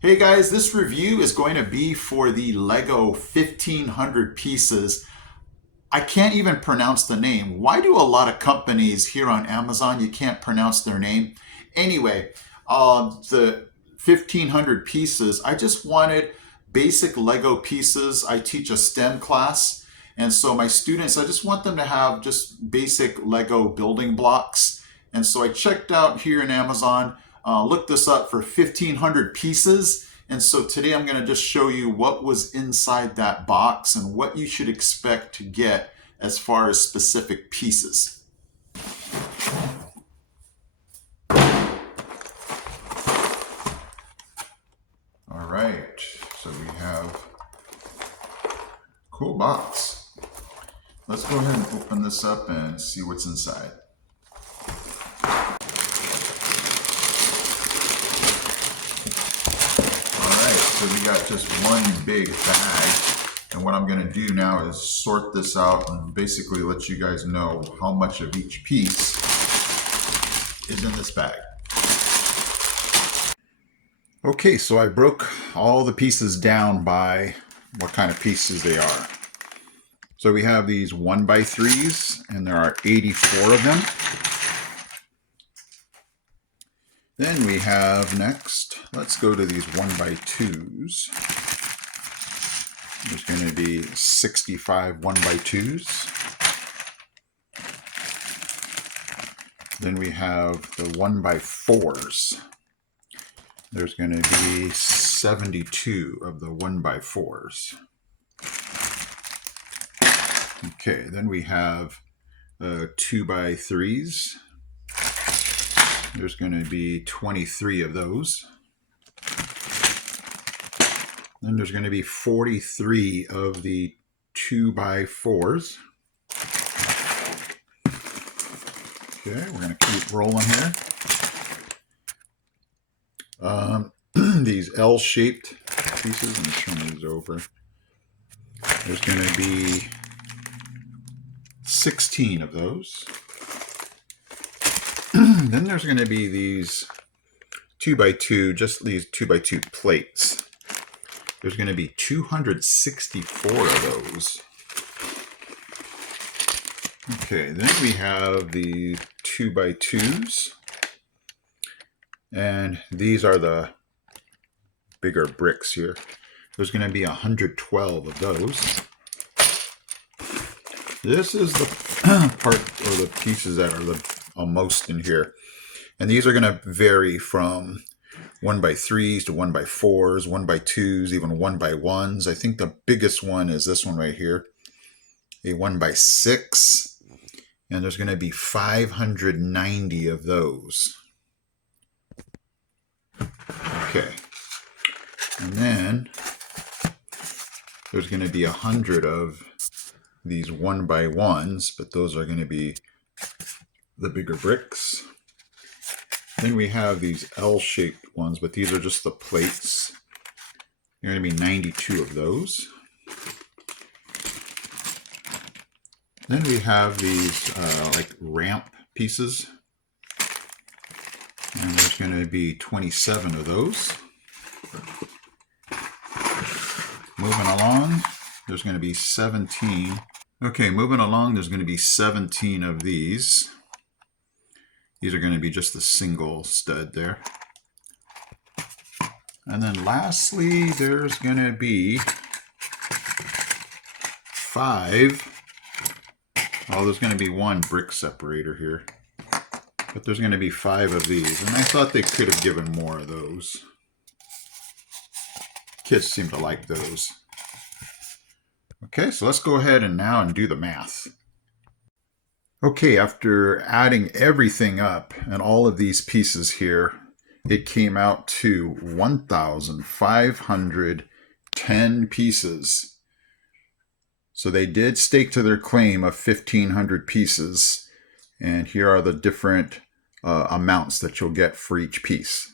Hey guys, this review is going to be for the Lego 1500 pieces. I can't even pronounce the name. Why do a lot of companies here on Amazon, you can't pronounce their name? Anyway, the 1500 pieces, I just wanted basic Lego pieces. I teach a STEM class, and so my students, I just want them to have just basic Lego building blocks. And so I checked out here in Amazon, looked this up for 1500 pieces. And so today I'm going to just show you what was inside that box and what you should expect to get as far as specific pieces. All right, so we have a cool box. Let's go ahead and open this up and see what's inside. So we got just one big bag, and what I'm going to do now is sort this out and basically let you guys know how much of each piece is in this bag. Okay, so I broke all the pieces down by what kind of pieces they are. So we have these 1x3s, and there are 84 of them. Then we have next, let's go to these 1x2s. There's going to be 65 1x2s. Then we have the 1x4s. There's going to be 72 of the 1x4s. Okay, then we have 2x3s. There's going to be 23 of those. Then there's going to be 43 of the 2x4s. Okay, we're going to keep rolling here. These L-shaped pieces, let me turn these over. There's going to be 16 of those. Then there's going to be these 2x2, just these 2x2 plates. There's going to be 264 of those. Okay, then we have the 2x2s. And these are the bigger bricks here. There's going to be 112 of those. This is the part or the pieces that are the most in here, and these are going to vary from 1x3s to 1x4s, 1x2s, even 1x1s. I think the biggest one is this one right here, a 1x6, and there's going to be 590 of those. Okay, and then there's going to be 100 of these 1x1s, but those are going to be the bigger bricks. Then we have these L-shaped ones, but these are just the plates. There are going to be 92 of those. Then we have these like ramp pieces, and there's going to be 27 of those. Moving along, there's going to be 17. Okay, moving along, there's going to be 17 of these. These are going to be just the single stud there. And then lastly, there's going to be 5. Oh, there's going to be one brick separator here. But there's going to be 5 of these. And I thought they could have given more of those. Kids seem to like those. Okay, so let's go ahead and now do the math. Okay, after adding everything up and all of these pieces here, it came out to 1,510 pieces. So they did stake to their claim of 1,500 pieces, and here are the different amounts that you'll get for each piece.